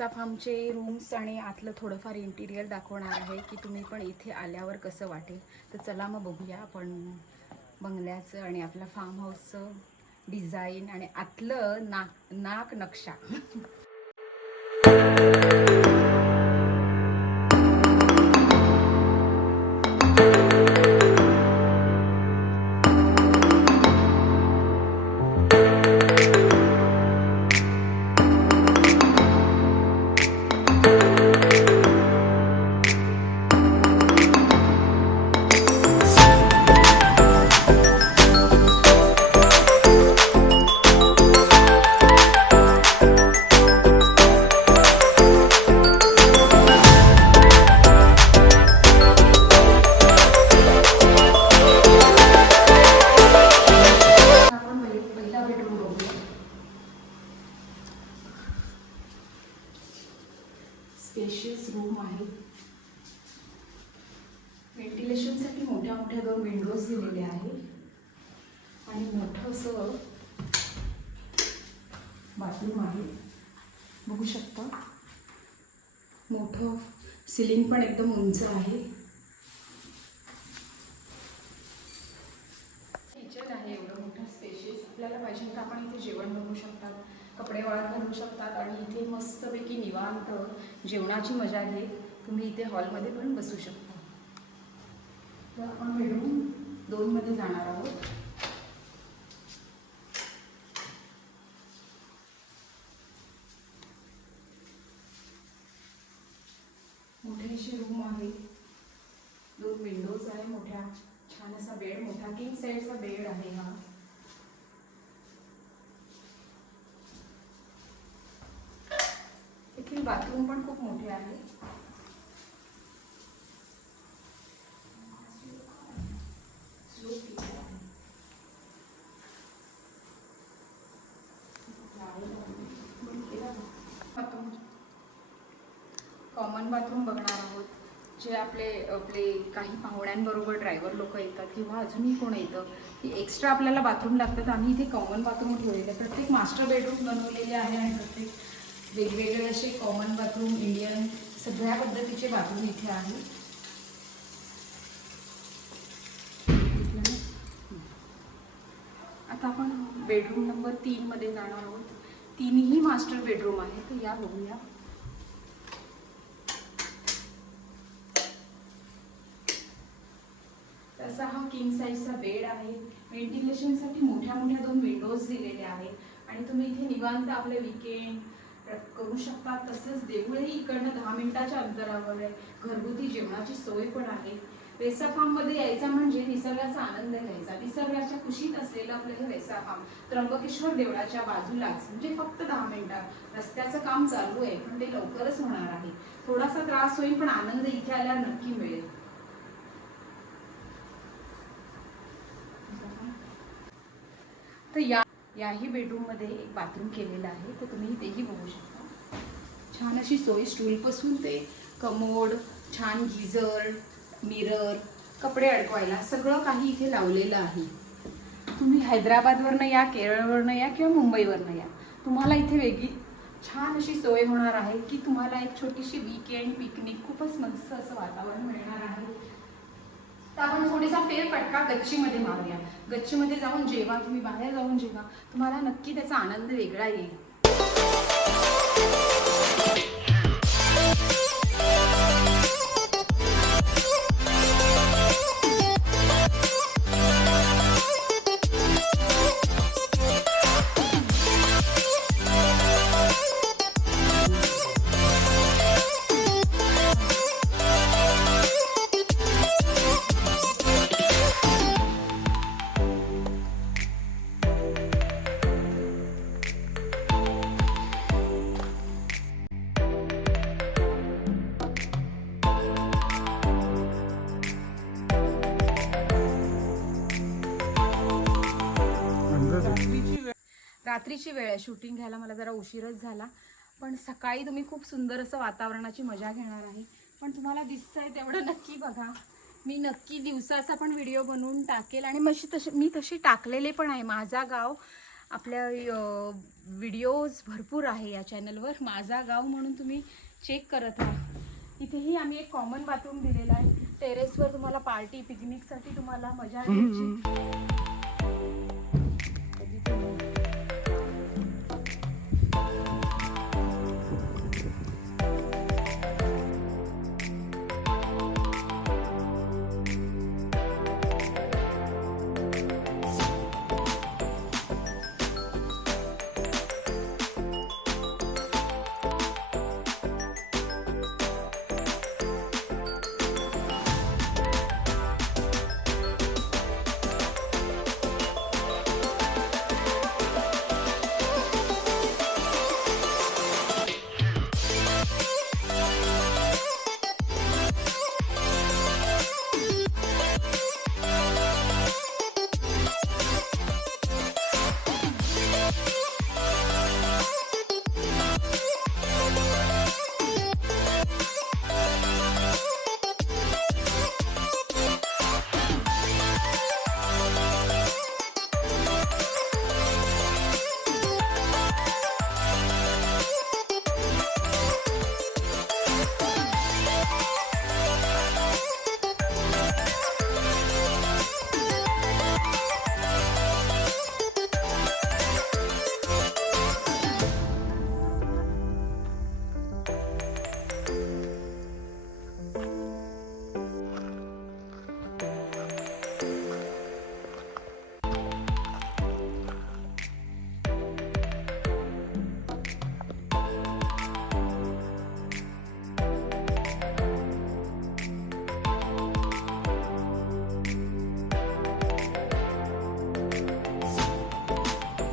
वेसा फार्मचे rooms आणि आतलं थोडंफार इंटिरियर दाखवणार आहे की तुम्ही पण इथे आल्यावर कसं वाटेल. तर चला मग बघूया आपण बंगल्याचं आणि आपल्या फार्म हाऊसचं डिझाईन आणि आतलं नाक नक्षा. स्पेशियस रूम आहे. व्हेंटिलेशनसाठी मोठ्या मोठ्या 2 विंडोज दिलेले आहे आणि मोठं असं बाथरूम आहे. बघू शकता मोठं सिलिंग पण एकदम उंच आहे. किचन आहे एवढं मोठं स्पेशियस. आपल्याला पाहिजे तर आपण इथे जेवण बनवू शकतात, कपडे वाळत घालू शकतात आणि इथे मस्तपैकी निवांत जेवणाची मजा घेत तुम्ही इथे हॉलमध्ये पण बसू शकता. तर आपण बेडरूम 2 मध्ये जाणार आहोत. मोठे असे रूम आहे, 2 विंडोज आहे, मोठ्या छान असा बेड, मोठा किंग साईजचा बेड आहे हा. देखील बाथरूम पण खूप मोठे आहे. कॉमन बाथरूम बघणार आहोत. जे आपले काही पाहुण्यांबरोबर ड्रायव्हर लोक येतात किंवा अजूनही कोण येतं की एक्स्ट्रा आपल्याला बाथरूम लागतात, आम्ही इथे कॉमन बाथरूम ठेवलेले. प्रत्येक मास्टर बेडरूम बनवलेले आहे आणि प्रत्येक वेगवेगळे असे कॉमन बाथरूम, इंडियन सगळ्या पद्धतीचे बाथरूम इथे आहे. आता आपण बेडरूम नंबर 3 मध्ये जाणार आहोत. 3ही मास्टर बेडरूम आहे. तर या बघूया. तसा हा किंग साईजचा बेड आहे. व्हेंटिलेशनसाठी मोठ्या मोठ्या 2 विंडोज दिलेले आहेत आणि तुम्ही इथे निवांत आपले वीकेंड करू शकता. तसंच देऊळही इकडनं 10 मिनिटाच्या अंतरावर आहे. घरगुती जेवणाची सोय पण आहे. वेसा फार्म मध्ये यायचा म्हणजे निसर्गाचा आनंद घ्यायचा. निसर्गाच्या कुशीत असलेलं आपलं हे वेसा फार्म त्र्यंबकेश्वर देवळाच्या बाजूलाच, म्हणजे फक्त 10 मिनिटात. रस्त्याचं काम चालू आहे पण ते लवकरच होणार आहे. थोडासा त्रास होईल पण आनंद इथे आल्यावर नक्की मिळेल. तर याही बेडरूम मध्ये एक बाथरूम केलेलं आहे. तर तुम्ही तेही बघू शकता. छान अशी सोय, स्टूलपासून ते कमोड, छान गीझर, मिरर, कपडे अडकवायला सगळं काही इथे लावलेलं आहे. तुम्ही हैदराबादवरनं या, केरळवरनं या किंवा मुंबईवरनं या, तुम्हाला इथे वेगळी छान अशी सोय होणार आहे की तुम्हाला एक छोटीशी वीकेंड पिकनिक खूपच मस्त असं वातावरण मिळणार आहे. तर आपण थोडीसा फेरफटका गच्चीमध्ये मारूया. गच्चीमध्ये जाऊन जेवा, तुम्ही बाहेर जाऊन जेवा, तुम्हाला नक्की त्याचा आनंद वेगळा येईल. रात्रीची वेळ आहे. शूटिंग घ्यायला मला जरा उशीरच झाला, पण सकाळी तुम्ही खूप सुंदर असं वातावरणाची मजा घेणार आहे. पण तुम्हाला दिसतंय तेवढं नक्की बघा. मी नक्की दिवसाचा पण व्हिडिओ बनवून टाकेल आणि मी तशी टाकलेले पण आहे. माझा गाव आपल्या व्हिडिओज भरपूर आहे या चॅनलवर, माझा गाव म्हणून तुम्ही चेक करत राहा. इथेही आम्ही एक कॉमन बाथरूम दिलेला आहे. टेरेसवर तुम्हाला पार्टी पिकनिकसाठी तुम्हाला मजा यायची.